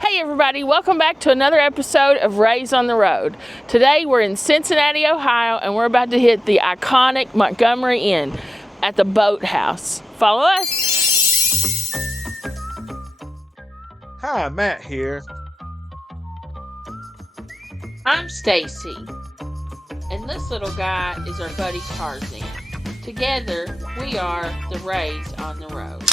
Hey everybody, welcome back to another episode of Raised on the Road. Today we're in Cincinnati, Ohio, and we're about to hit the iconic Montgomery Inn at the Boathouse. Follow us. Hi, Matt here. I'm Stacy, and this little guy is our buddy Tarzan. Together, we are the Raised on the Road.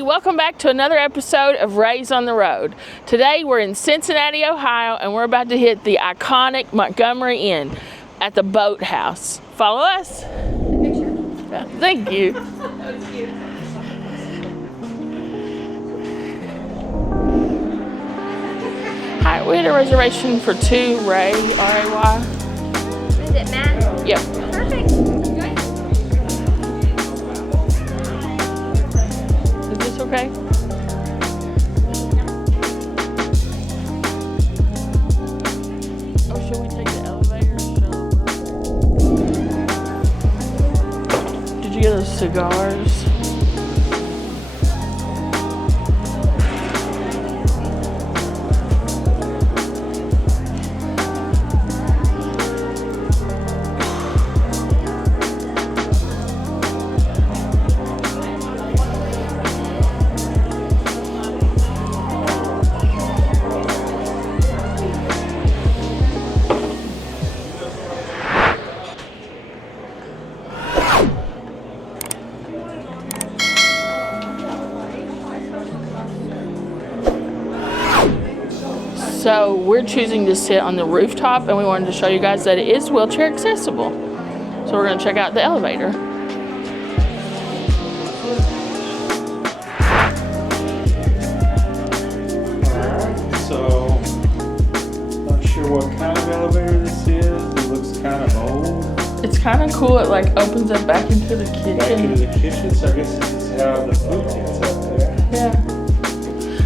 Welcome back to another episode of Raised on the Road. Today we're in Cincinnati, Ohio, and we're about to hit the iconic Montgomery Inn at the Boathouse. Follow us. Yeah, thank you. Hi, we had a reservation for two Ray, R-A-Y. Is it Matt? Yep. Perfect. Okay. Oh, should we take the elevator? Did you get those cigars? So we're choosing to sit on the rooftop, and we wanted to show you guys that it is wheelchair accessible. So we're going to check out the elevator. Alright, so not sure what kind of elevator this is. It looks kind of old. It's kind of cool. It like opens up back into the kitchen. Back into the kitchen, so I guess this is how the food gets up there. Yeah.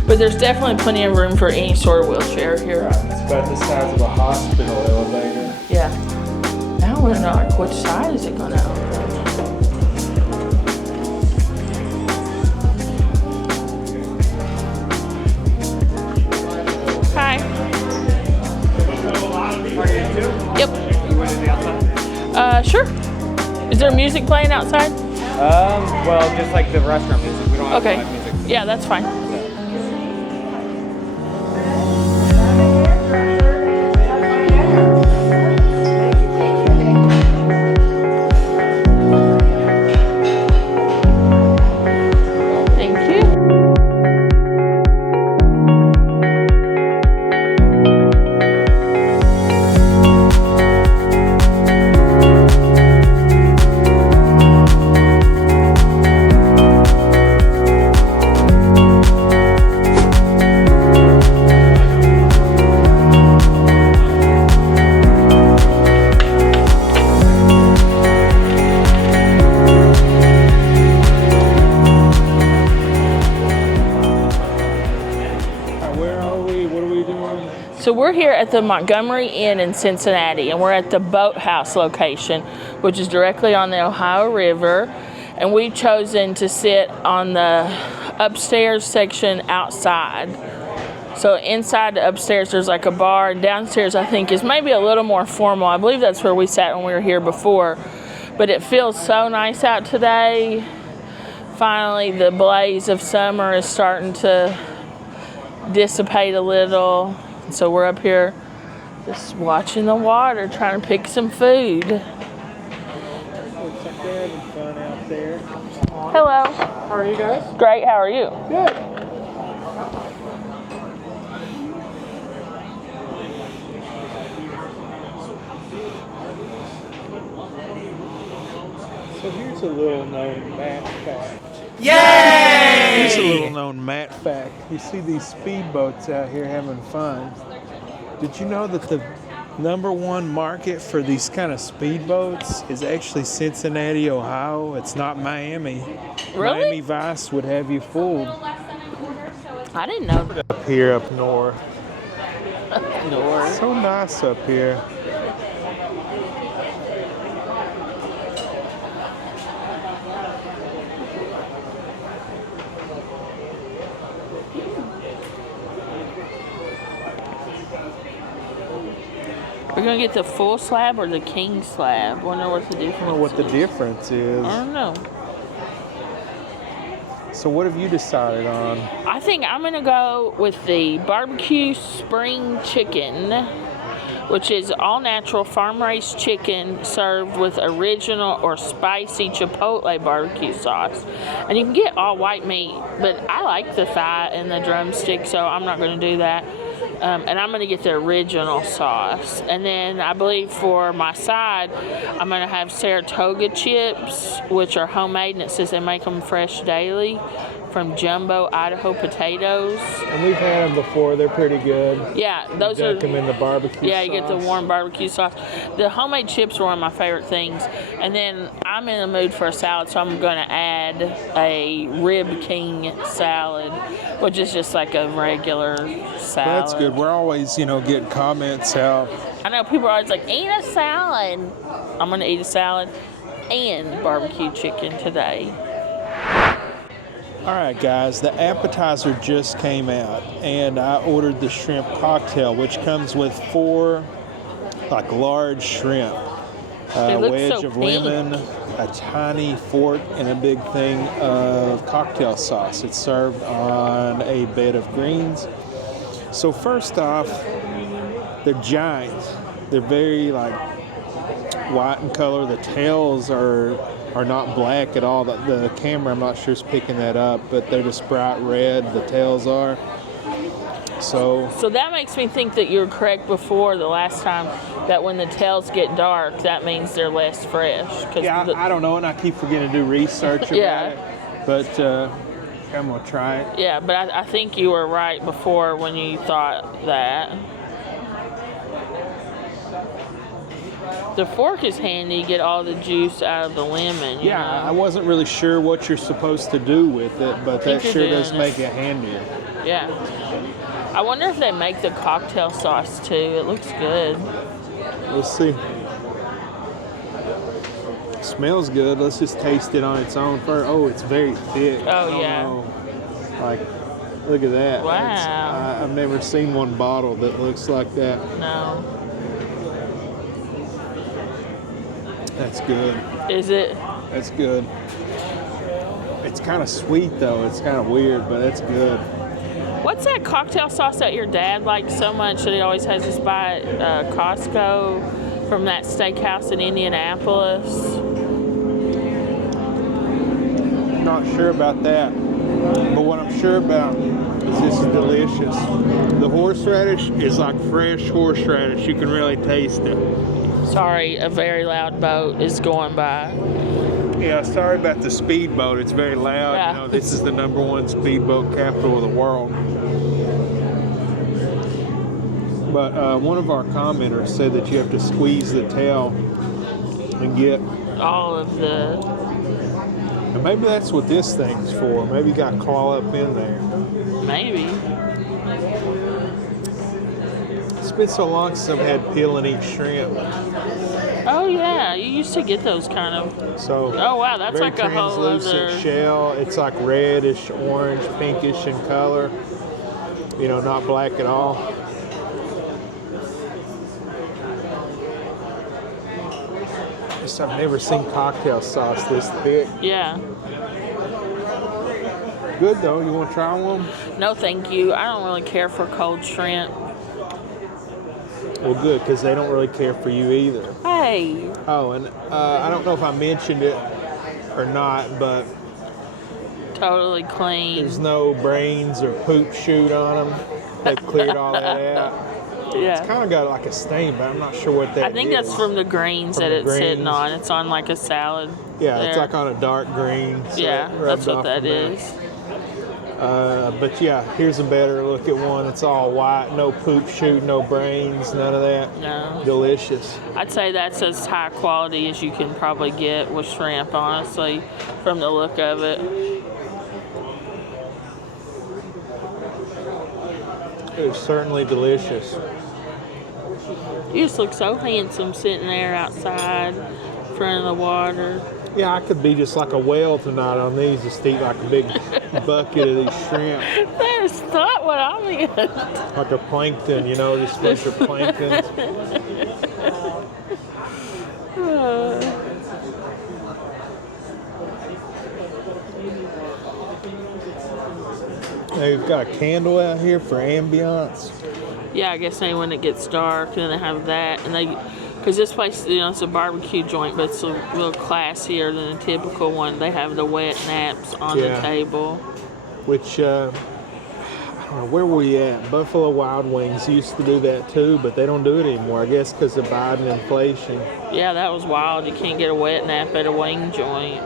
But there's definitely plenty of room for any sort of wheelchair here. Right, it's about the size of a hospital elevator. Yeah. I want to know like which side is it going to open? Hi. Yep. You went in the outside? Sure. Is there music playing outside? Well, just like the restaurant music. We don't have Okay. live music. Yeah, that's fine. So we're here at the Montgomery Inn in Cincinnati, and we're at the Boathouse location, which is directly on the Ohio River. And we've chosen to sit on the upstairs section outside. So inside the upstairs there's like a bar, and downstairs I think is maybe a little more formal. I believe that's where we sat when we were here before. But it feels so nice out today. Finally, the blaze of summer is starting to dissipate a little. So we're up here just watching the water, trying to pick some food. Looks like they're having fun out there. Hello. How are you guys? Great, how are you? Good. So here's a little known Matt fact. Yay! Here's a little known Matt fact. You see these speedboats out here having fun. Did you know that the #1 market for these kind of speedboats is actually Cincinnati, Ohio? It's not Miami. Really? Miami Vice would have you fooled. I didn't know. Up here, up north. North. So nice up here. We're gonna get the full slab or the king slab. Wonder what the difference. I don't know what the difference is. I don't know. So what have you decided on? I think I'm gonna go with the barbecue spring chicken, which is all natural farm raised chicken served with original or spicy chipotle barbecue sauce. And you can get all white meat, but I like the thigh and the drumstick, so I'm not gonna do that. And I'm gonna get the original sauce. And then I believe for my side, I'm gonna have Saratoga chips, which are homemade, and it says they make them fresh daily from Jumbo Idaho potatoes. And we've had them before. They're pretty good. Yeah, those Dunk are. them in the barbecue Yeah, you get the sauce. warm barbecue sauce. The homemade chips are one of my favorite things. And then I'm in the mood for a salad, so I'm going to add a Rib King salad, which is just like a regular salad. That's good. We're always, getting comments out. I know people are always like, eat a salad. I'm going to eat a salad and barbecue chicken today. All right, guys, the appetizer just came out, and I ordered the shrimp cocktail, which comes with 4 large shrimp, They a look wedge so of pink. lemon, a tiny fork, and a big thing of cocktail sauce. It's served on a bed of greens. So first off, they're giant. They're very white in color. The tails are not black at all. The camera, I'm not sure, is picking that up, but they're just bright red, the tails are. So that makes me think that you were correct before the last time, that when the tails get dark, that means they're less fresh. yeah, I don't know, and I keep forgetting to do research about Yeah. it. But I'm going to try it. Yeah, but I think you were right before when you thought that. The fork is handy to get all the juice out of the lemon. you Yeah, know? I wasn't really sure what you're supposed to do with it, but think that you're sure doing does it. make it handier. Yeah. I wonder if they make the cocktail sauce too. It looks good. Let's see. Smells good. Let's just taste it on its own first. Oh, it's very thick. Oh, I don't yeah. know. Look at that. Wow. I've never seen one bottle that looks like that. No. That's good. Is it? That's good. It's kind of sweet though. It's kind of weird, but it's good. What's that cocktail sauce that your dad likes so much that he always has us buy at Costco from that steakhouse in Indianapolis? Not sure about that, but what I'm sure about is this is delicious. The horseradish is like fresh horseradish. You can really taste it. Sorry, a very loud boat is going by. Yeah, sorry about the speedboat. It's very loud. Yeah. This is the #1 speedboat capital of the world. But one of our commenters said that you have to squeeze the tail and get. All of the. And maybe that's what this thing's for. Maybe you got claw up in there. Maybe. It's been so long since I've had peel and eat shrimp. Oh, yeah. You used to get those kind of. So Oh, wow. That's very like a whole translucent other. shell. It's like reddish, orange, pinkish in color. Not black at all. I've never seen cocktail sauce this thick. Yeah. Good though. You want to try one? No, thank you. I don't really care for cold shrimp. Well, good, because they don't really care for you either. Hey. Oh, and I don't know if I mentioned it or not, but Totally clean. there's no brains or poop shoot on them. They've cleared all that out. Yeah. It's kind of got like a stain, but I'm not sure what that is. I think that's from the greens that it's sitting greens. on. It's on like a salad. Yeah, there. it's like on a dark green. So Yeah, it that's rubs what off that from that. is. But yeah, here's a better look at one. It's all white, no poop shoot, no brains, none of that. No. Delicious. I'd say that's as high quality as you can probably get with shrimp, honestly, from the look of it. It's certainly delicious. You just look so handsome sitting there outside in front of the water. Yeah, I could be just like a whale tonight on these, just eat like a big bucket of these shrimp. That's not what I meant. Like a plankton, you know, just a bunch of planktons. They've got a candle out here for ambiance. Yeah, I guess maybe when it gets dark, then they have that, and because this place, you know, it's a barbecue joint, but it's a little classier than a typical one. They have the wet naps on the table. Which, I don't know, where were we at? Buffalo Wild Wings used to do that too, but they don't do it anymore, I guess because of Biden inflation. Yeah, that was wild. You can't get a wet nap at a wing joint.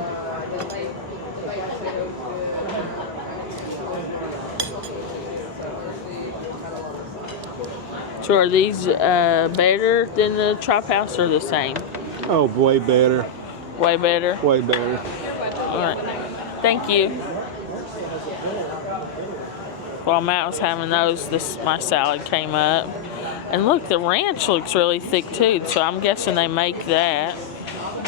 So are these better than the Chop House or the same? Oh, way better. Way better? Way better. All right. Thank you. While Matt was having those, my salad came up. And look, the ranch looks really thick too, so I'm guessing they make that.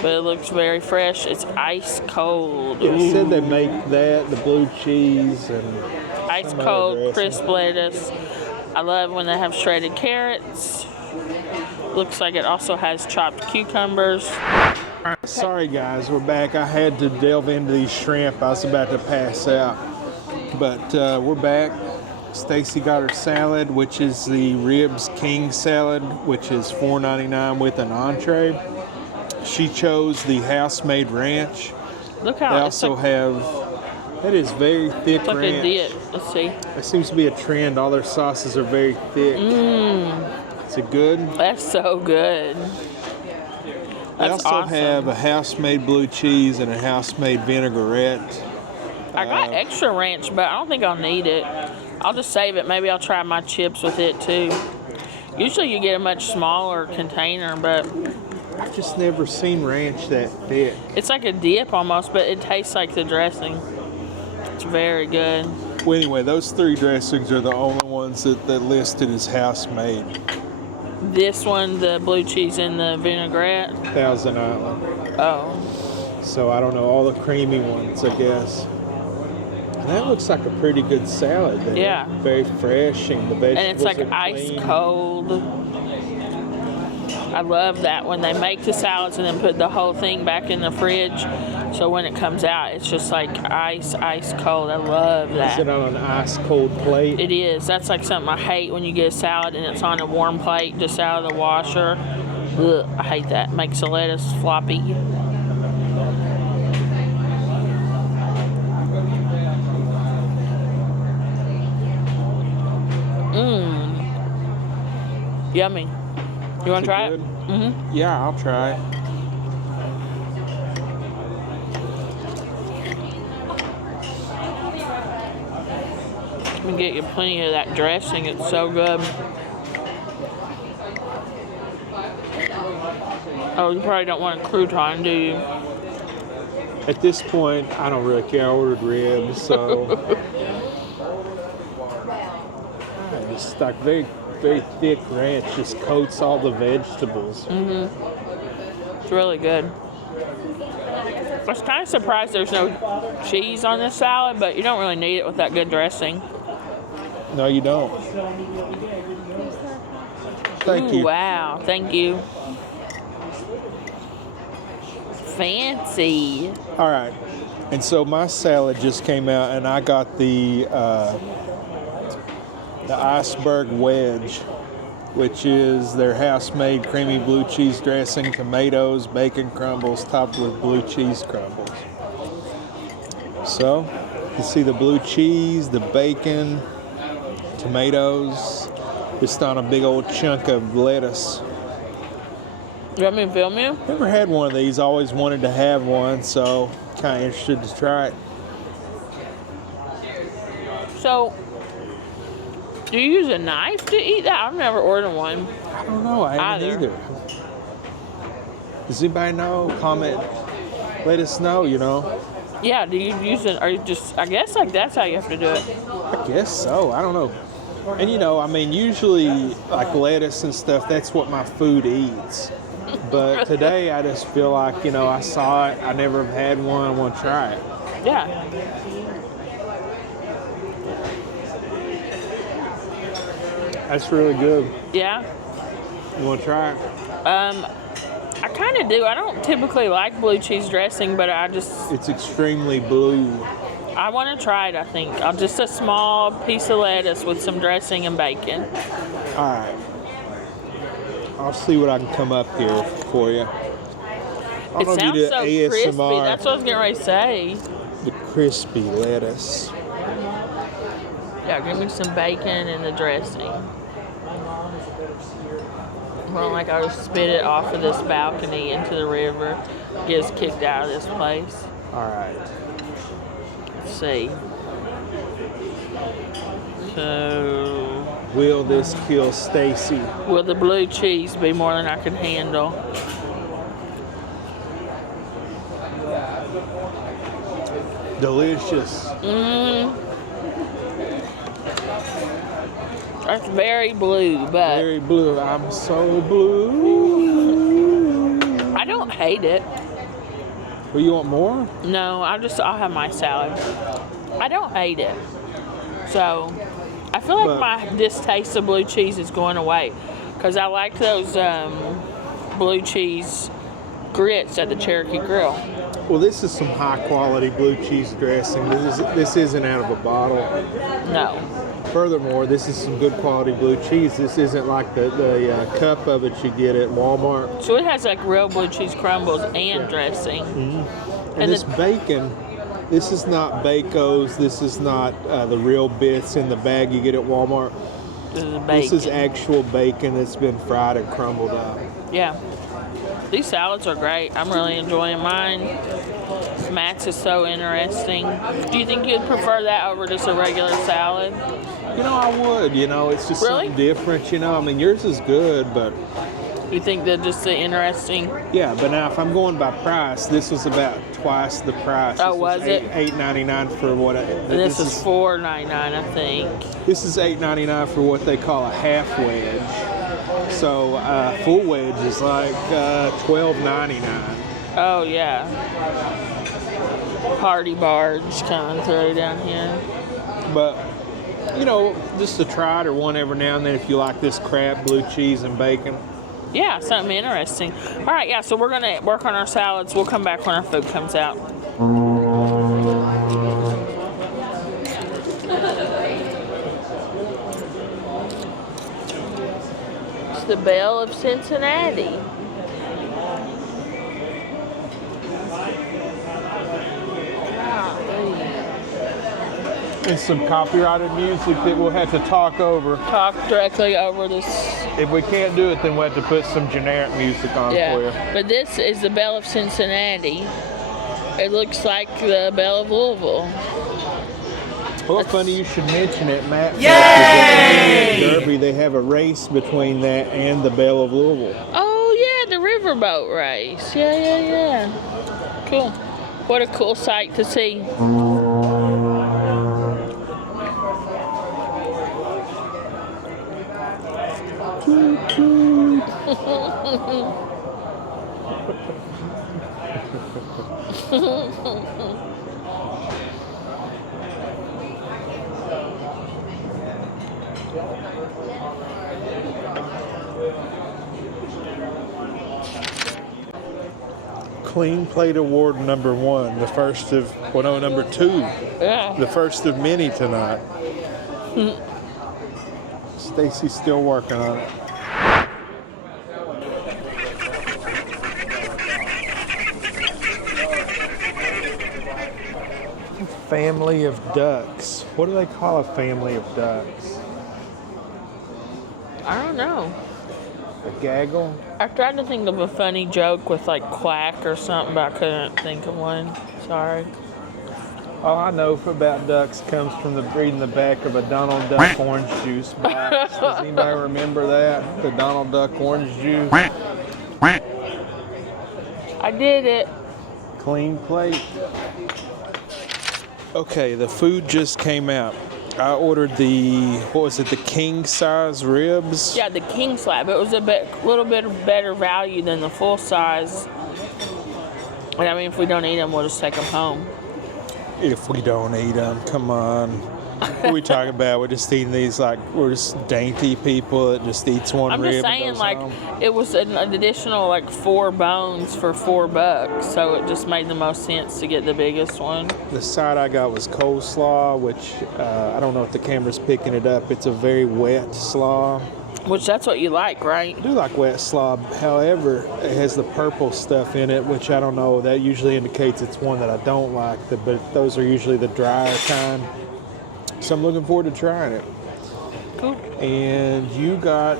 But it looks very fresh. It's ice cold. Yeah, it said they make that, the blue cheese, and ice cold, crisp lettuce. I love when they have shredded carrots. Looks like it also has chopped cucumbers. Sorry guys, we're back. I had to delve into these shrimp. I was about to pass out. But we're back. Stacy got her salad, which is the Ribs King salad, which is $4.99 with an entree. She chose the house-made ranch. Look how they also have, that is very thick it's like ranch. a dip. Let's see. That seems to be a trend. All their sauces are very thick. Is it good? That's so good. They That's also awesome. have a house-made blue cheese and a house-made vinaigrette. I got extra ranch, but I don't think I'll need it. I'll just save it. Maybe I'll try my chips with it too. Usually you get a much smaller container, but I've just never seen ranch that thick. it's like a dip almost, but it tastes like the dressing. It's very good. Well, anyway, those three dressings are the only ones that listed as house-made. This one, the blue cheese and the vinaigrette. Thousand Island. Oh. So I don't know, all the creamy ones, I guess. And that looks like a pretty good salad there. Yeah. Very fresh, and the vegetables And it's like are ice clean. cold. I love that when they make the salads and then put the whole thing back in the fridge. So when it comes out, it's just like ice cold. I love that. Is it on an ice cold plate? It is. That's like something I hate when you get a salad and it's on a warm plate just out of the washer. Ugh, I hate that. Makes the lettuce floppy. Yummy. You want to try it? Mm-hmm. Yeah, I'll try it. I'm going to get you plenty of that dressing. It's so good. Oh, you probably don't want a crouton, do you? At this point, I don't really care. I ordered ribs, so it's like very, very thick ranch. Just coats all the vegetables. It's really good. I was kind of surprised there's no cheese on this salad, but you don't really need it with that good dressing. No, you don't. Thank you. Wow, thank you. Fancy. All right, and so my salad just came out, and I got the Iceberg Wedge, which is their house-made creamy blue cheese dressing, tomatoes, bacon crumbles, topped with blue cheese crumbles. So you see the blue cheese, the bacon, tomatoes, just on a big old chunk of lettuce. You want me to film you? Never had one of these. Always wanted to have one, so kind of interested to try it. So, do you use a knife to eat that? I've never ordered one. I don't know. I haven't either. Does anybody know? Comment. Let us know, you know. Yeah, do you use it, or you just, I guess like that's how you have to do it. I guess so. I don't know. And you know, I mean, usually like lettuce and stuff, that's what my food eats. But today I just feel like, you know, I saw it, I never have had one, I want to try it. Yeah. That's really good. Yeah? You want to try it? I kind of do. I don't typically like blue cheese dressing, but It's extremely blue. I want to try it, I think. Just a small piece of lettuce with some dressing and bacon. All right. I'll see what I can come up here for you. It sounds so crispy. That's what I was getting ready to say. The crispy lettuce. Yeah, give me some bacon and the dressing. Well, like I just spit it off of this balcony into the river. Get us kicked out of this place. All right. Let's see. So, Will this kill Stacy? will the blue cheese be more than I can handle? Delicious. That's very blue, but Very blue. I'm so blue. I don't hate it. Well, you want more? No, I'll have my salad. I don't hate it. So, I feel like my distaste of blue cheese is going away. Because I like those blue cheese grits at the Cherokee Grill. Well, this is some high quality blue cheese dressing. This isn't out of a bottle. No. Furthermore, this is some good quality blue cheese. This isn't like the cup of it you get at Walmart. So it has like real blue cheese crumbles and dressing. Mm-hmm. And this bacon, this is not Bacos. This is not the real bits in the bag you get at Walmart. This is bacon. This is actual bacon that's been fried and crumbled up. Yeah. These salads are great. I'm really enjoying mine. Matt's is so interesting. Do you think you'd prefer that over just a regular salad? You know, I would. You know, it's just something different. You know, I mean, yours is good, but... You think they're just interesting? Yeah, but now if I'm going by price, this was about twice the price. Oh, was it? $8.99 for what? This is $4.99, I think. This is $8.99 for what they call a half wedge. So full wedge is like $12.99. Oh yeah. Party barge kind of throw down here. But you know, just to try it or one every now and then if you like this crab, blue cheese, and bacon. Yeah, something interesting. All right, yeah, so we're going to work on our salads. We'll come back when our food comes out. It's the Belle of Cincinnati. And some copyrighted music that we'll have to talk over. Talk directly over this. If we can't do it, then we'll have to put some generic music on for you. But this is the Belle of Cincinnati. It looks like the Belle of Louisville. Well, funny you should mention it, Matt. Yay! Derby, they have a race between that and the Belle of Louisville. Oh, yeah, the riverboat race. Yeah. Cool. What a cool sight to see. Clean Plate Award number 1, the first of, well, no, number 2, Yeah. the first of many tonight. Stacy's still working on it. Family of ducks. What do they call a family of ducks? I don't know. A gaggle? I tried to think of a funny joke with like quack or something, but I couldn't think of one. Sorry. All I know about ducks comes from reading the back of a Donald Duck orange juice box. Does anybody remember that? The Donald Duck orange juice? I did it. Clean plate. Okay, the food just came out. I ordered the king size ribs? Yeah, the king slab. It was a little bit better value than the full size. And I mean, if we don't eat them, we'll just take them home. If we don't eat them, come on. What are we talking about? We're just eating these like we're just dainty people that just eats one I'm rib. just saying, and goes like, home. it was an additional like 4 bones for $4, so it just made the most sense to get the biggest one. The side I got was coleslaw, which I don't know if the camera's picking it up. It's a very wet slaw. Which that's what you like, right? I do like wet slaw. However, it has the purple stuff in it, which I don't know. That usually indicates it's one that I don't like. But those are usually the drier kind. So I'm looking forward to trying it. Cool. And you got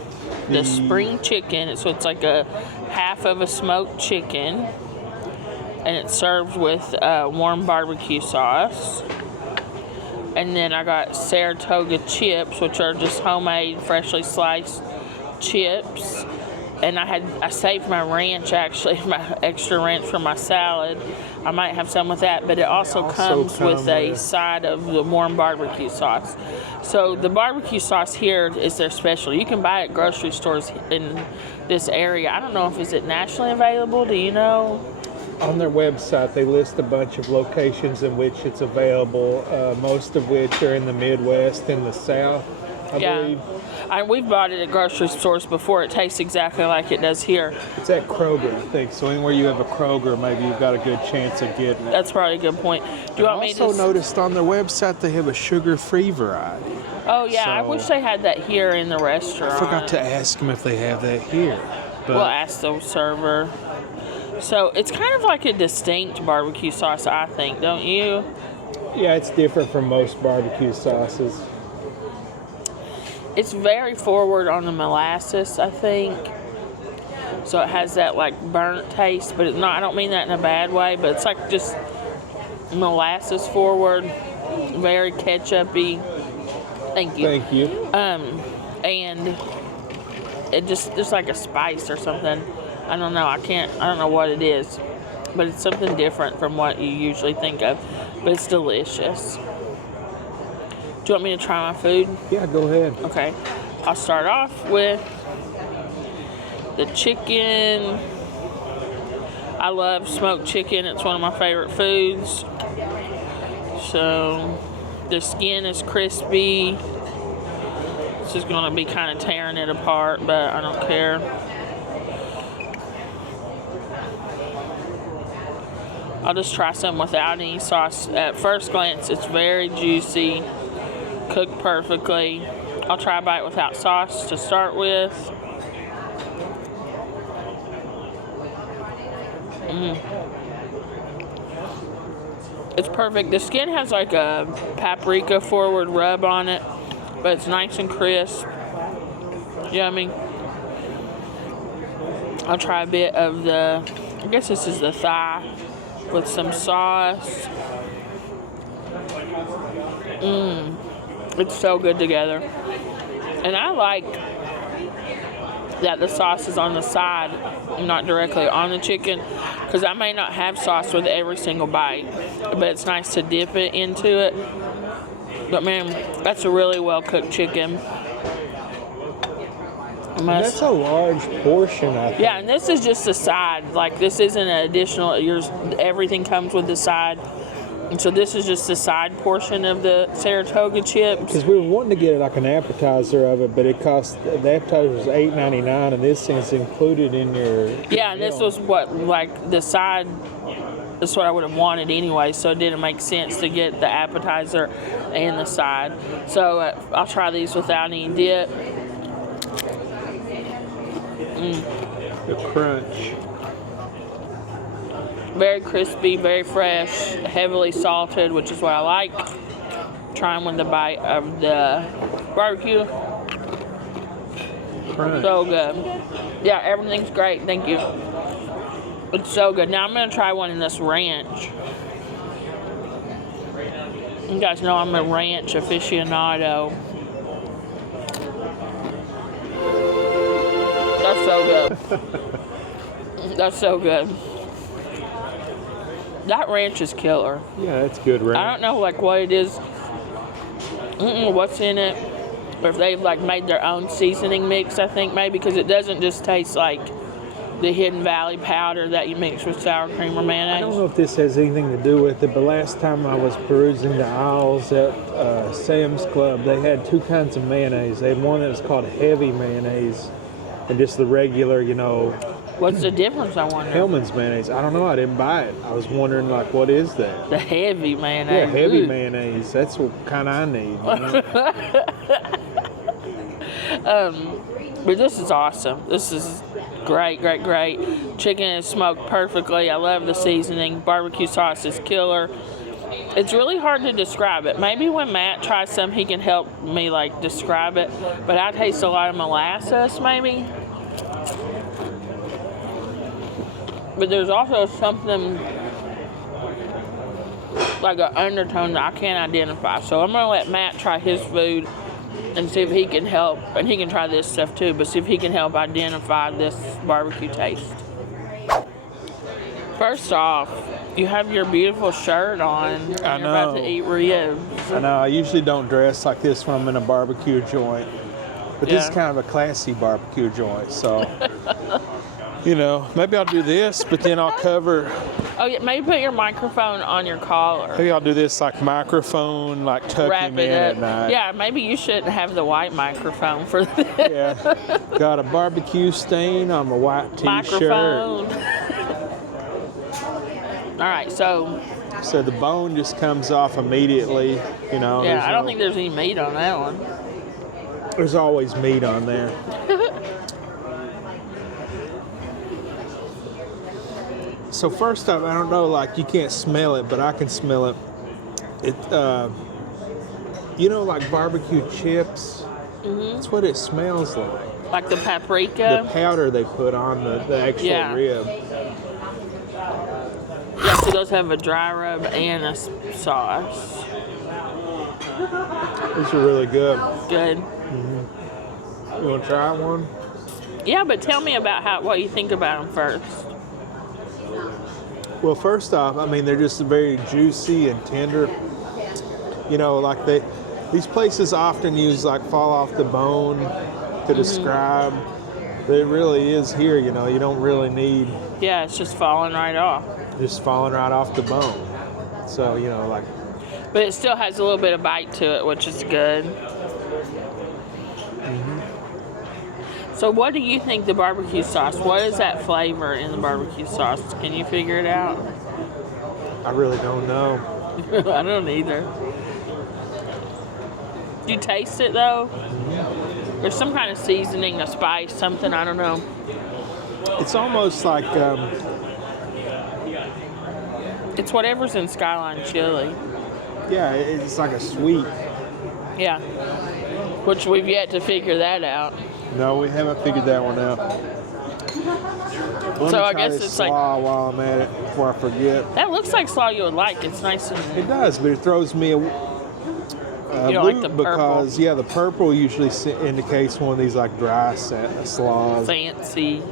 The spring chicken. So it's like a half of a smoked chicken, and it's served with warm barbecue sauce. And then I got Saratoga chips, which are just homemade, freshly sliced chips. And I saved my ranch, actually, my extra ranch for my salad. I might have some with that, but it also comes with a side of the warm barbecue sauce. So the barbecue sauce here is their special. You can buy it at grocery stores in this area. I don't know if is it nationally available. Do you know? On their website, they list a bunch of locations in which it's available, most of which are in the Midwest and the South, I believe. We've bought it at grocery stores before. It tastes exactly like it does here. It's at Kroger, I think. So anywhere you have a Kroger, maybe you've got a good chance of getting it. That's probably a good point. Do you want me to? I also noticed on their website they have a sugar-free variety. Oh, yeah. I wish they had that here in the restaurant. I forgot to ask them if they have that here. But we'll ask the server. So it's kind of like a distinct barbecue sauce, I think, don't you? Yeah, it's different from most barbecue sauces. It's very forward on the molasses, I think. So it has that like burnt taste, but it's not. I don't mean that in a bad way, but it's like just molasses forward, very ketchup-y. Thank you. Thank you. And it just like a spice or something. I don't know. I don't know what it is, but it's something different from what you usually think of. But it's delicious. Do you want me to try my food? Yeah, go ahead. Okay. I'll start off with the chicken. I love smoked chicken. It's one of my favorite foods. So the skin is crispy. This is going to be kind of tearing it apart, but I don't care. I'll just try some without any sauce. At first glance, it's very juicy, cooked perfectly. I'll try a bite without sauce to start with. It's perfect. The skin has like a paprika forward rub on it, but it's nice and crisp. Yummy. I'll try a bit of I guess this is the thigh with some sauce. It's so good together. And I like that the sauce is on the side, not directly on the chicken, because I may not have sauce with every single bite, but it's nice to dip it into it. But man, that's a really well cooked chicken. That's a large portion, I think. Yeah, and this is just the side. Like, this isn't an additional. Everything comes with the side. And so this is just the side portion of the Saratoga chips. Because we were wanting to get like an appetizer of it, but it cost, the appetizer was $8.99, and this is included in your Yeah, and this was the side. That's what I would have wanted anyway, so it didn't make sense to get the appetizer and the side. So I'll try these without any dip. The crunch. Very crispy, very fresh, heavily salted, which is what I like. Trying with the bite of the barbecue. crunch. So good. Yeah, everything's great. Thank you. It's so good. Now I'm going to try one in this ranch. You guys know I'm a ranch aficionado. That's so good. That's so good. That ranch is killer. Yeah, that's good ranch. I don't know like what it is, what's in it, or if they've like made their own seasoning mix. I think maybe because it doesn't just taste like the Hidden Valley powder that you mix with sour cream or mayonnaise. I don't know if this has anything to do with it, but last time I was perusing the aisles at Sam's Club, they had two kinds of mayonnaise. They had one that was called heavy mayonnaise, and just the regular, you know. What's the difference, I wonder? Hellman's mayonnaise. I don't know. I didn't buy it. I was wondering, like, what is that? The heavy mayonnaise. Yeah, heavy mayonnaise. That's what kind I need. You know? But this is awesome. This is great, great, great. Chicken is smoked perfectly. I love the seasoning. Barbecue sauce is killer. It's really hard to describe it. Maybe when Matt tries some, he can help me, like, describe it. But I taste a lot of molasses, maybe. But there's also something like an undertone that I can't identify. So I'm going to let Matt try his food and see if he can help. And he can try this stuff too, but see if he can help identify this barbecue taste. First off, you have your beautiful shirt on. And I you're about know. to eat ribs. I know. I usually don't dress like this when I'm in a barbecue joint. But this is kind of a classy barbecue joint, so... You know, maybe I'll do this, but then I'll cover... Oh, yeah, maybe put your microphone on your collar. Maybe I'll do this like microphone, like tuck Wrap him it in up. at night. Yeah, maybe you shouldn't have the white microphone for this. Yeah. Got a barbecue stain on my white t-shirt. Microphone. All right, so... So the bone just comes off immediately, you know. Yeah, I don't think there's any meat on that one. There's always meat on there. So first off, I don't know, like you can't smell it, but I can smell it. You know, like barbecue chips. That's what it smells like. Like the paprika. The powder they put on the actual rib. Yeah, so those have a dry rub and a sauce. These are really good. Good. You want to try one? Yeah, but tell me about what you think about them first. Well, first off, I mean, they're just very juicy and tender. You know, like these places often use like fall off the bone to describe. But it really is here, you know, you don't really need... Yeah, it's just falling right off. Just falling right off the bone. So, you know, like... But it still has a little bit of bite to it, which is good. So what do you think the barbecue sauce, what is that flavor in the barbecue sauce? Can you figure it out? I really don't know. I don't either. Do you taste it though? There's some kind of seasoning, a spice, something, I don't know. It's almost like... It's whatever's in Skyline chili. Yeah, it's like a sweet. Yeah. Which we've yet to figure that out. No, we haven't figured that one out. So I guess it's like... while I'm at it before I forget. That looks like slaw you would like. It's nice and... It does, but it throws me a you don't like the purple? because, yeah, the purple usually indicates one of these like dry slaws. Fancy.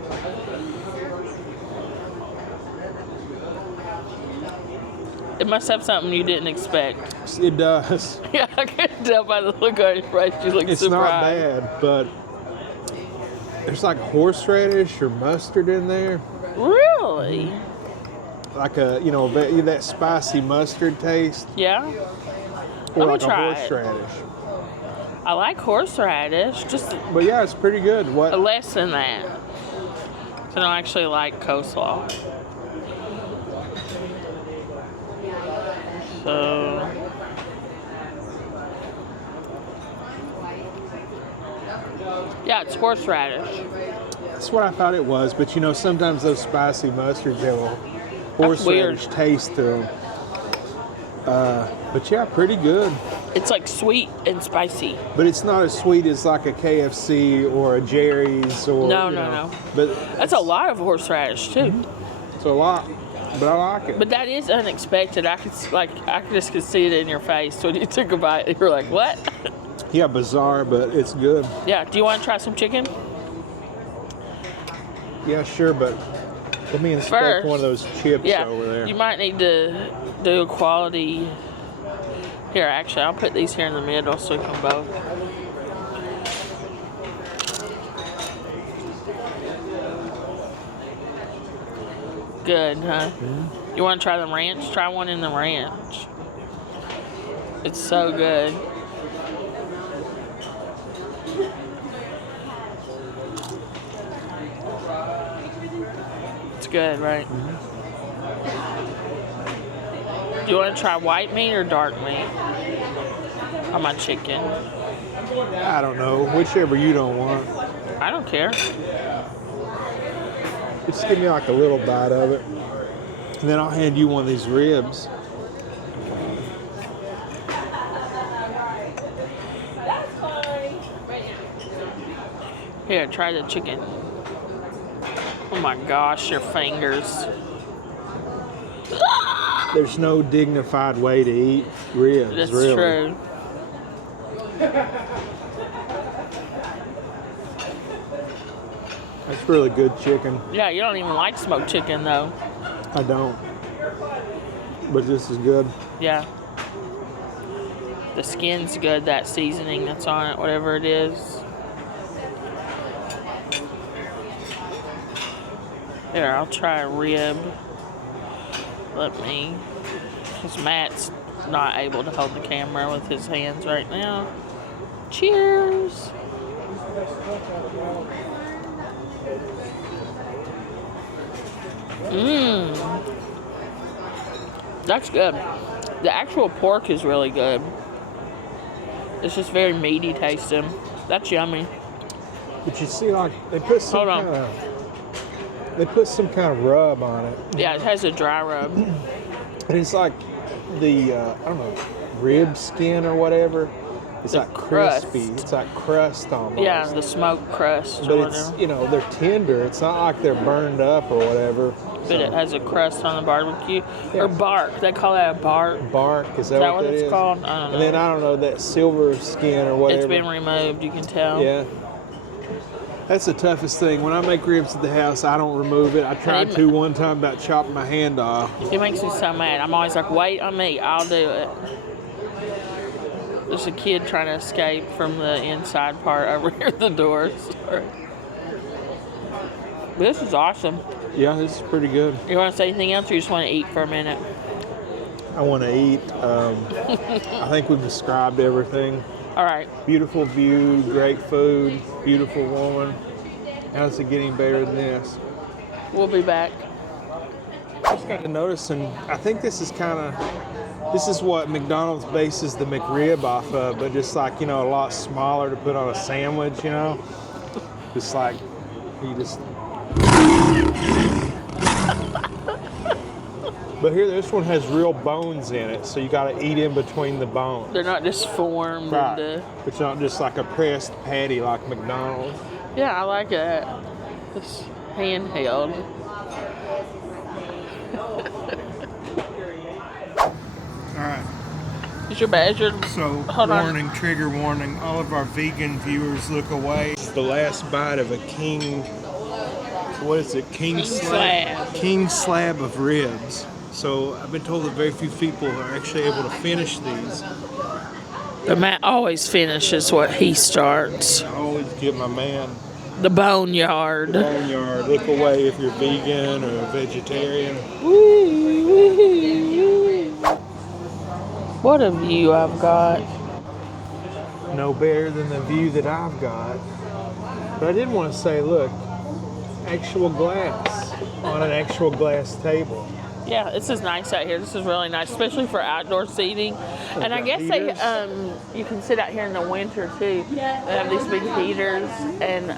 It must have something you didn't expect. It does. Yeah, I can tell by the look on your face. You look It's surprised. not bad, but there's like horseradish or mustard in there. Really? Like a, you know, that spicy mustard taste. Yeah? Or Let me like try a it. horseradish. I like horseradish, just But yeah, it's pretty good. What? less than that. So I don't actually like coleslaw. So... Yeah, it's horseradish. That's what I thought it was, but you know, sometimes those spicy mustards have a horseradish taste to them. But yeah, pretty good. It's like sweet and spicy. But it's not as sweet as like a KFC or a Jerry's or No. But That's a lot of horseradish too. it's a lot. But I like it. But that is unexpected. I just could see it in your face when you took a bite. You were like, "What?" Yeah, bizarre, but it's good. Yeah. Do you want to try some chicken? Yeah, sure, but let me inspect First, one of those chips over there. You might need to do a quality. Here, actually, I'll put these here in the middle so we can both. Good, huh? You want to try the ranch? Try one in the ranch. It's so good. It's good, right? Do you want to try white meat or dark meat on my chicken? I don't know. Whichever you don't want. I don't care. Just give me like a little bite of it. And then I'll hand you one of these ribs. Here, try the chicken. Oh my gosh, your fingers. There's no dignified way to eat ribs, That's really. true. That's really good chicken. Yeah, you don't even like smoked chicken though. I don't. But this is good. Yeah. The skin's good, that seasoning that's on it, whatever it is. Here, I'll try a rib. Because Matt's not able to hold the camera with his hands right now. Cheers. That's good. The actual pork is really good. It's just very meaty tasting. That's yummy. But you see, like, they put some Hold on. kind of rub on it. Yeah, it has a dry rub. And it's like the, I don't know, rib skin or whatever. It's The like crispy. crust. It's like crust almost. Yeah, the smoked crust or But it's, whatever. they're tender. It's not like they're burned up or whatever. But it has a crust on the barbecue. Or bark. They call that a bark. Bark, is Is that what what it's called? I don't know. And then I don't know, that silver skin or whatever. It's been removed, you can tell. Yeah. That's the toughest thing. When I make ribs at the house, I don't remove it. I tried to one time, about chopping my hand off. It makes me so mad. I'm always like, wait on me, I'll do it. There's a kid trying to escape from the inside part over here at the door. Sorry. This is awesome. Yeah, this is pretty good. You want to say anything else or you just want to eat for a minute? I want to eat. I think we've described everything. All right. Beautiful view, great food, beautiful woman. How's it getting better than this? We'll be back. Just got to notice, and I think this is what McDonald's bases the McRib off of, but just like, a lot smaller to put on a sandwich, Just like, you just... But here, this one has real bones in it, so you got to eat in between the bones. They're not just formed Right. into... It's not just like a pressed patty like McDonald's. Yeah, I like that. It's handheld. All right. Is your badger? So, Hold on. warning, trigger warning, all of our vegan viewers look away. It's the last bite of a king, what is it? King slab. King slab of ribs. So, I've been told that very few people are actually able to finish these. But Matt always finishes what he starts. I always give my man The boneyard. boneyard. Look away if you're vegan or a vegetarian. What a view I've got. No better than the view that I've got. But I did want to say, look, actual glass on an actual glass table. Yeah, this is nice out here. This is really nice, especially for outdoor seating. And I guess they, you can sit out here in the winter too. They have these big heaters, and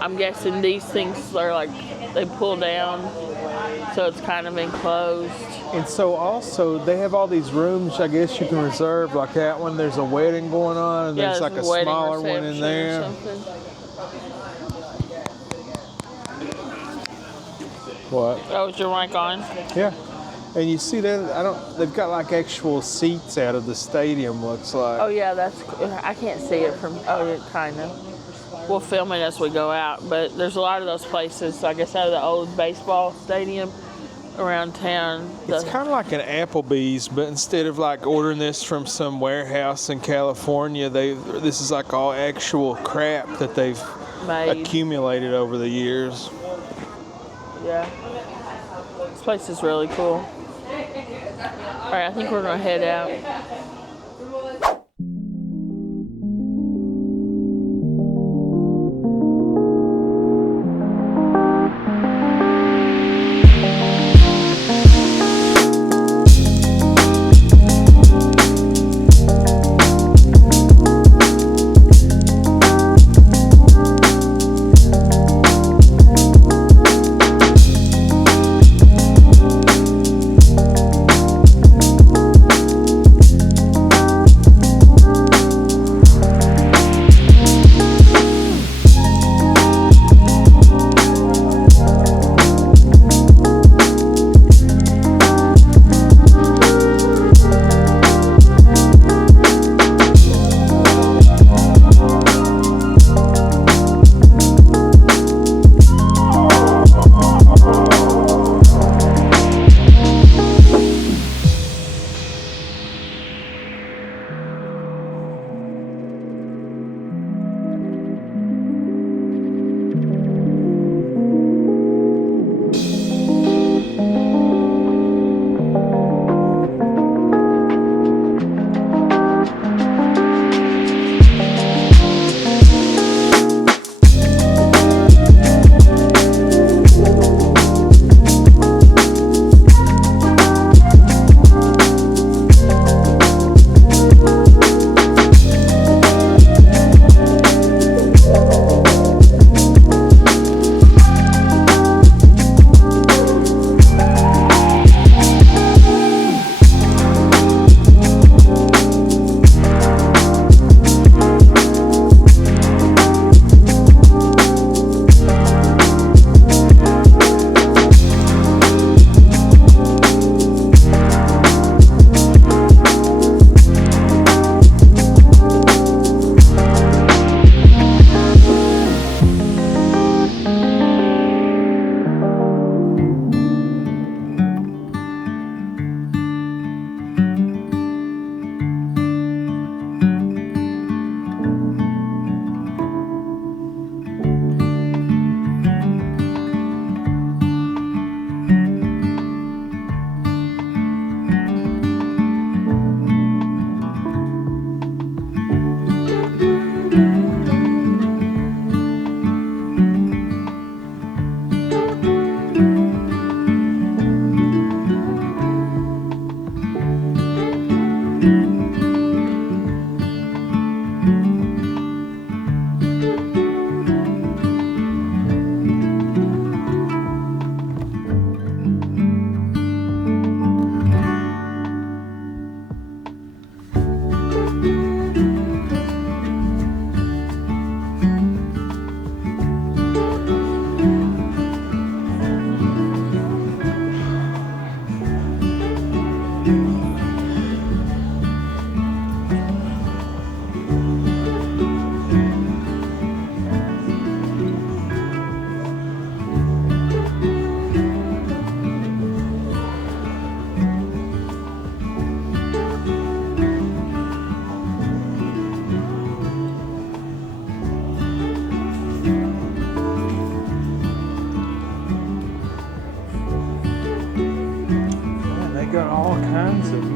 I'm guessing these things are like, they pull down, so it's kind of enclosed. And so also they have all these rooms. I guess you can reserve, like that one. There's a wedding going on, and there's like a wedding smaller one in reception or there. something. What? Oh, is your mic on? Yeah. And you see that they've got like actual seats out of the stadium, looks like. Oh yeah, I can't see it from, yeah, kind of. We'll film it as we go out, but there's a lot of those places, I guess out of the old baseball stadium around town. It's kind of like an Applebee's, but instead of like ordering this from some warehouse in California, this is like all actual crap that they've accumulated over the years. Yeah. This place is really cool. All right, I think we're gonna head out.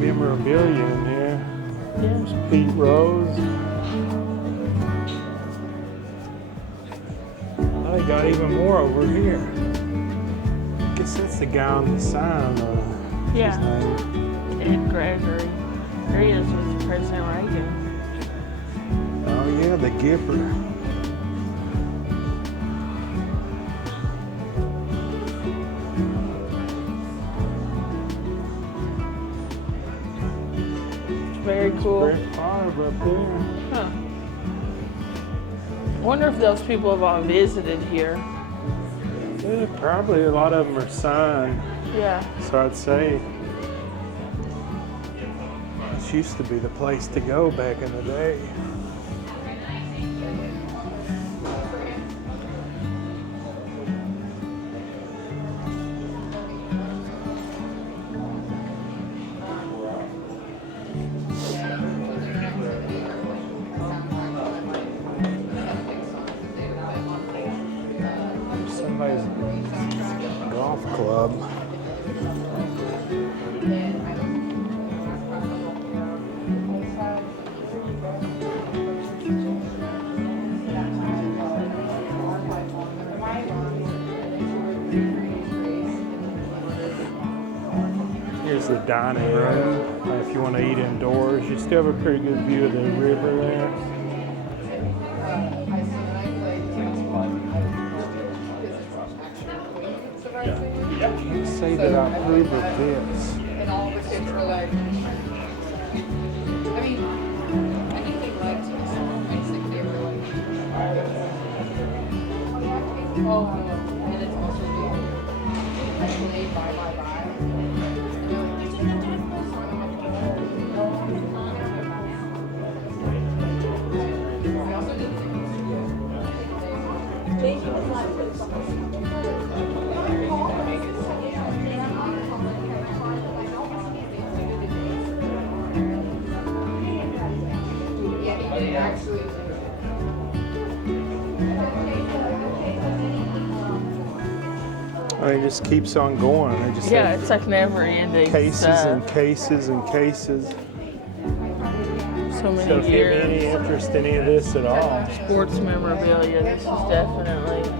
memorabilia in here. Yeah. There's Pete Rose. Oh, they got even more over here. I guess that's the guy on the sign. Yeah. His name. Ed Gregory. There he is with President Reagan. Oh yeah, the Gipper. cool. Brett Favre up there. Huh. I wonder if those people have all visited here. Yeah, probably a lot of them are signed. Yeah. So I'd say this used to be the place to go back in the day. Somebody's golf club. Here's the dining room. If you want to eat indoors, you still have a pretty good view of the river there. Say that I approve of this. And all the kids were like, I mean, anything like to us, basically, they were like, oh, and it's also actually bye. I mean, it just keeps on going. They just Yeah, have it's like never ending. cases and cases and cases. So many So if you have years. any interest in any of this at all, Sports memorabilia. This is definitely.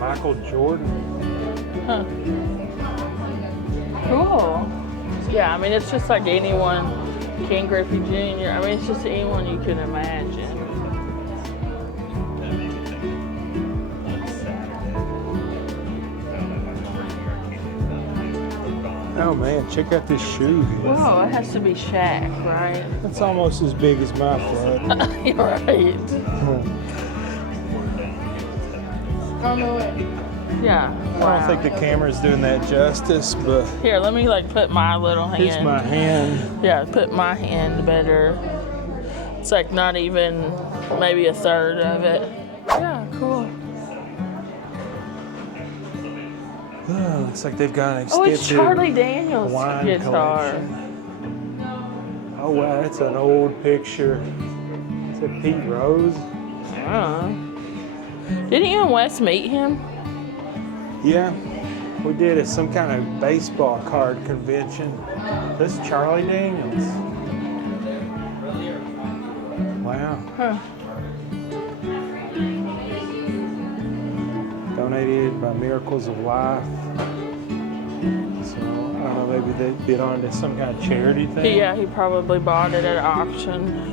Michael Jordan. Huh. Cool. Yeah, I mean, it's just like anyone. Ken Griffey Jr. I mean, it's just anyone you can imagine. Oh man, check out this shoe. Whoa, it has to be Shaq, right? That's almost as big as my foot. You're right. Oh, no way. Yeah. I don't think the camera's doing that justice, but Here, let me like put my little hand. here's my hand. Yeah, put my hand better. It's like not even maybe a third of it. Yeah, cool. Oh, looks like they've got an Oh, it's extensive Charlie Daniels wine guitar. collection. Oh wow, that's an old picture. Is that Pete Rose? Didn't you and Wes meet him? Yeah, we did at some kind of baseball card convention. This is Charlie Daniels. Wow. Huh. Donated by Miracles of Life. So, I don't know, maybe they bid on to some kind of charity thing. Yeah, he probably bought it at auction.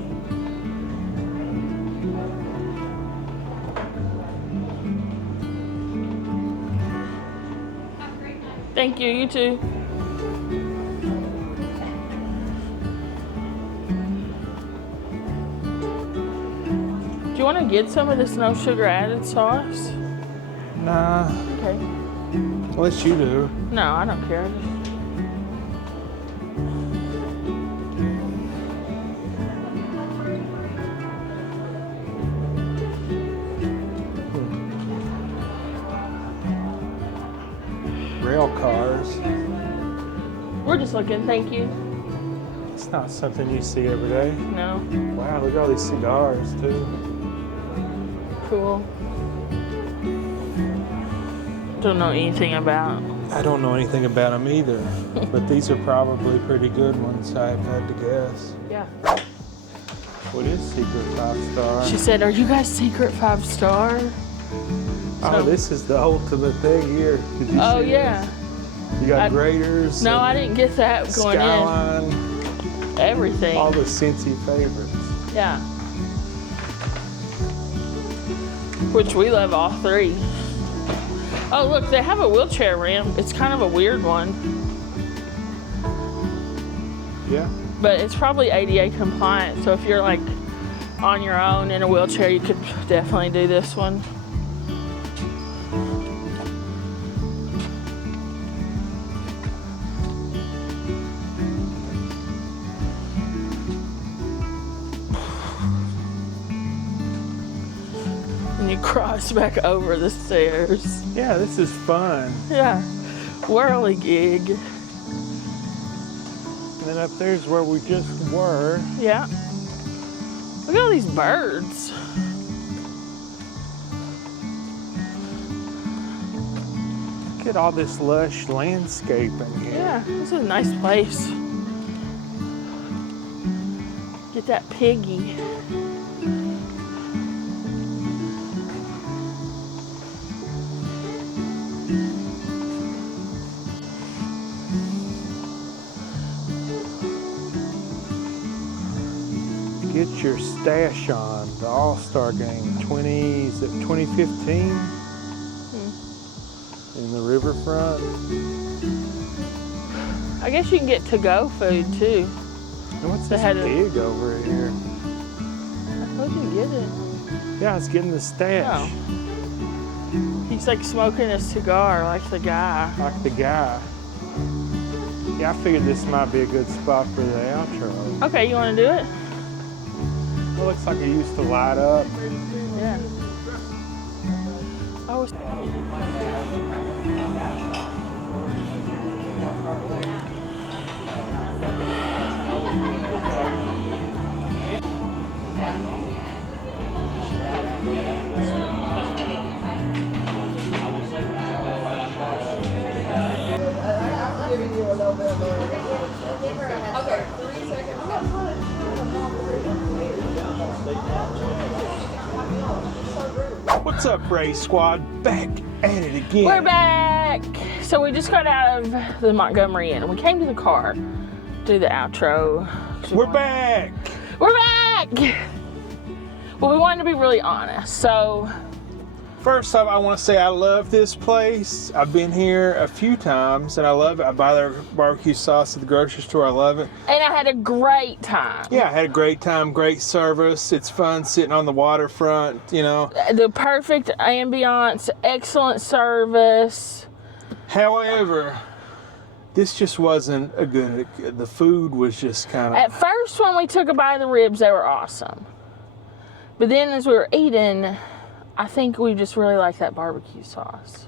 Thank you, you too. Do you want to get some of this no sugar added sauce? Nah, Okay. unless you do. No, I don't care. Rail cars. We're just looking, thank you. It's not something you see every day. No. Wow, look at all these cigars too. Cool. Don't know anything about. I don't know anything about them either, but these are probably pretty good ones, I've had to guess. Yeah. What is Secret 5-star? She said, "Are you guys secret 5-star?" Oh, this is the ultimate thing here. Did you Oh see yeah. this? You got I- Graders. No, I didn't get that going Skyline, in. Everything. all the Cincy favorites. Yeah. Which we love all three. Oh look, they have a wheelchair ramp. It's kind of a weird one. Yeah. But it's probably ADA compliant, so if you're like on your own in a wheelchair, you could definitely do this one. And you cross back over the stairs. Yeah, this is fun. Yeah, whirligig. And then up there's where we just were. Yeah. Look at all these birds. Look at all this lush landscape in here. Yeah, this is a nice place. Get that piggy. Get your stash on. The All-Star Game 2015 in the riverfront. I guess you can get to-go food too. And what's They this had a- pig over here? I told you to get it. Yeah, it's getting the stash. Oh. He's like smoking a cigar like the guy. Like the guy. Yeah, I figured this might be a good spot for the outro. Okay, you want to do it? It looks like it used to light up. Yeah. Oh. What's up, Race Squad? Back at it again. We're back. So we just got out of the Montgomery Inn and we came to the car to do the outro. We're back. We're back. Well, we wanted to be really honest. So First off, I want to say I love this place. I've been here a few times and I love it. I buy their barbecue sauce at the grocery store. I love it. and I had a great time. Yeah, I had a great time, great service. It's fun sitting on the waterfront, you know. The perfect ambiance, excellent service. However, this just wasn't a good, the food was just kind of... At first, when we took a bite of the ribs, they were awesome. But then as we were eating, I think we just really liked that barbecue sauce.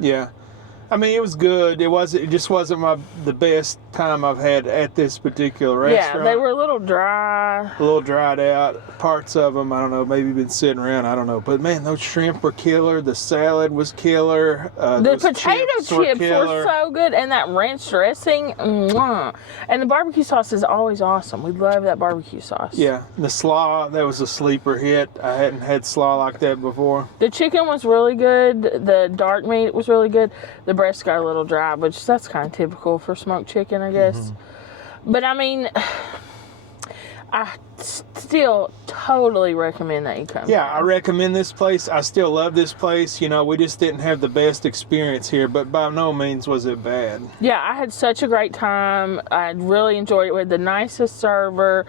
Yeah. I mean, it was good. It just wasn't the best time I've had at this particular restaurant. Yeah, they were a little dry. A little dried out. Parts of them, I don't know, maybe been sitting around, I don't know. But man, those shrimp were killer. The salad was killer. The those potato chips were so good, and that ranch dressing, mwah. And the barbecue sauce is always awesome. We love that barbecue sauce. Yeah, the slaw, that was a sleeper hit. I hadn't had slaw like that before. The chicken was really good. The dark meat was really good. The breast got a little dry, which that's kind of typical for smoked chicken, I guess. Mm-hmm. But I mean, I still totally recommend that you come. Yeah, here. I recommend this place. I still love this place. You know, we just didn't have the best experience here, but by no means was it bad. Yeah, I had such a great time. I really enjoyed it. We had the nicest server.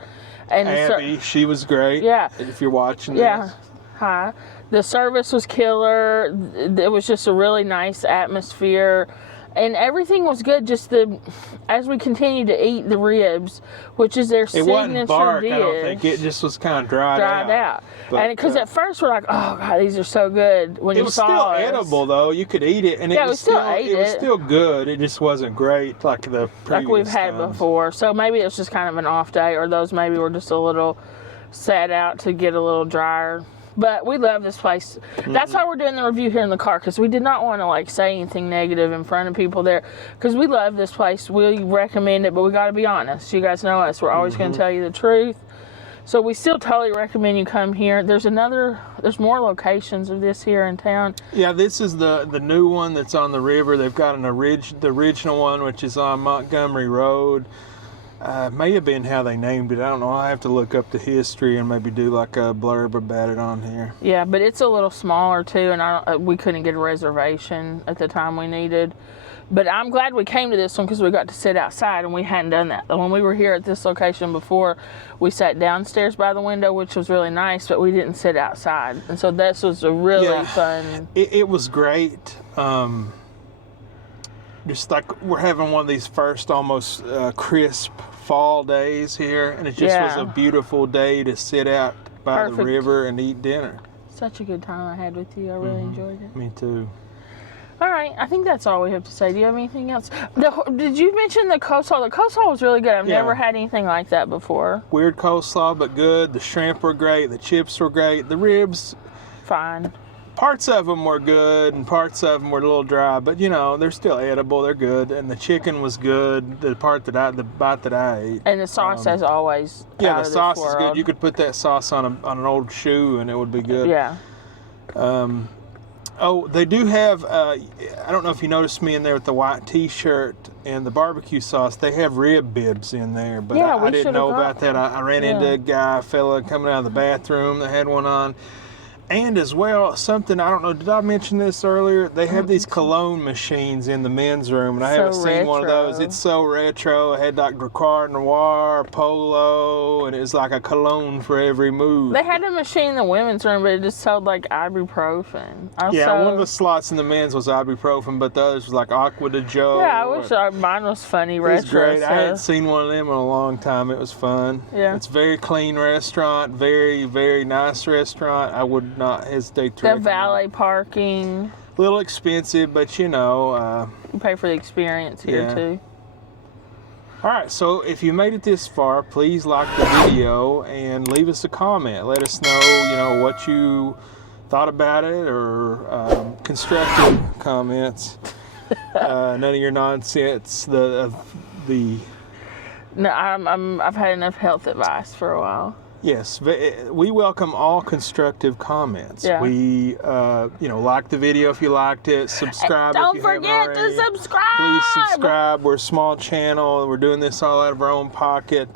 And Abby, she was great. Yeah. If you're watching yeah. this. Hi. The service was killer. It was just a really nice atmosphere. And everything was good. Just as we continued to eat the ribs, which is their signature It wasn't bark, dish. I don't think. It just was kind of dried out. But, and because at first we're like, oh God, these are so good. When it you was saw still us. edible though. You could eat it, and Yeah, it we was still ate it was it. still good. It just wasn't great like the previous like we've had times. before. So maybe it was just kind of an off day, or those maybe were just a little sat out to get a little drier. But we love this place. Mm-hmm. That's why we're doing the review here in the car, because we did not want to like say anything negative in front of people there, because we love this place. We recommend it, but we got to be honest. You guys know us. We're always going to tell you the truth. So we still totally recommend you come here. There's more locations of this here in town. Yeah, this is the new one that's on the river. They've got the original one, which is on Montgomery Road. May have been how they named it. I don't know. I have to look up the history and maybe do like a blurb about it on here. Yeah, but it's a little smaller too, and we couldn't get a reservation at the time we needed. But I'm glad we came to this one because we got to sit outside, and we hadn't done that. When we were here at this location before, we sat downstairs by the window, which was really nice, but we didn't sit outside. And so this was a really fun... It was great. Just like we're having one of these first almost crisp fall days here, and it just was a beautiful day to sit out by the river and eat dinner. Such a good time I had with you. I really enjoyed it. Me too. All right, I think that's all we have to say. Do you have anything else? Did you mention the coleslaw? The coleslaw was really good. I've never had anything like that before. Weird coleslaw, but good. The shrimp were great. The chips were great. The ribs, fine. Parts of them were good, and parts of them were a little dry. But you know, they're still edible. They're good. And the chicken was good. The bite that I ate. And the sauce, as always. Yeah, the sauce is good. You could put that sauce on an old shoe, and it would be good. Yeah. Oh, they do have, I don't know if you noticed me in there with the white t-shirt and the barbecue sauce. They have rib bibs in there, but I didn't know about that. I ran into a fella coming out of the bathroom that had one on. And as well, something, I don't know, did I mention this earlier? They have these cologne machines in the men's room, and I haven't seen one of those. It's so retro. It had like Ricard Noir, Polo, and it was like a cologne for every mood. They had a machine in the women's room, but it just sold like ibuprofen. One of the slots in the men's was ibuprofen, but the others was like Aqua de Joe. Yeah, I wish mine was funny retro. It was great. I hadn't seen one of them in a long time. It was fun. Yeah. It's a very clean restaurant, very, very nice restaurant. I would not hesitate to recommend. The valet parking. A little expensive, but you know. You pay for the experience here too. All right, so if you made it this far, please like the video and leave us a comment. Let us know, what you thought about it, or constructive comments. None of your nonsense. The No, I've had enough health advice for a while. Yes, we welcome all constructive comments. Yeah. We, like the video if you liked it. Subscribe if you haven't already. Don't forget to subscribe. Please subscribe. We're a small channel. We're doing this all out of our own pocket.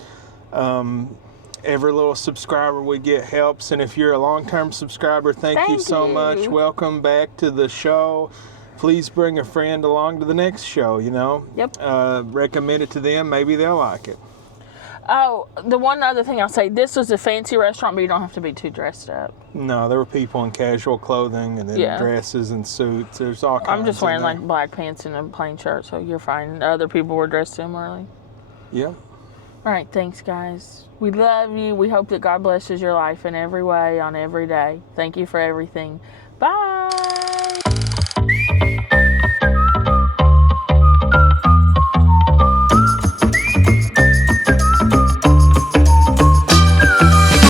Every little subscriber we get helps. And if you're a long-term subscriber, thank you so much. Welcome back to the show. Please bring a friend along to the next show, Yep. Recommend it to them. Maybe they'll like it. Oh, the one other thing I'll say, this was a fancy restaurant, but you don't have to be too dressed up. No, there were people in casual clothing and then dresses and suits. There's all kinds. I'm just wearing like black pants and a plain shirt, so you're fine. Other people were dressed similarly. Yeah. All right, thanks, guys. We love you. We hope that God blesses your life in every way on every day. Thank you for everything. Bye.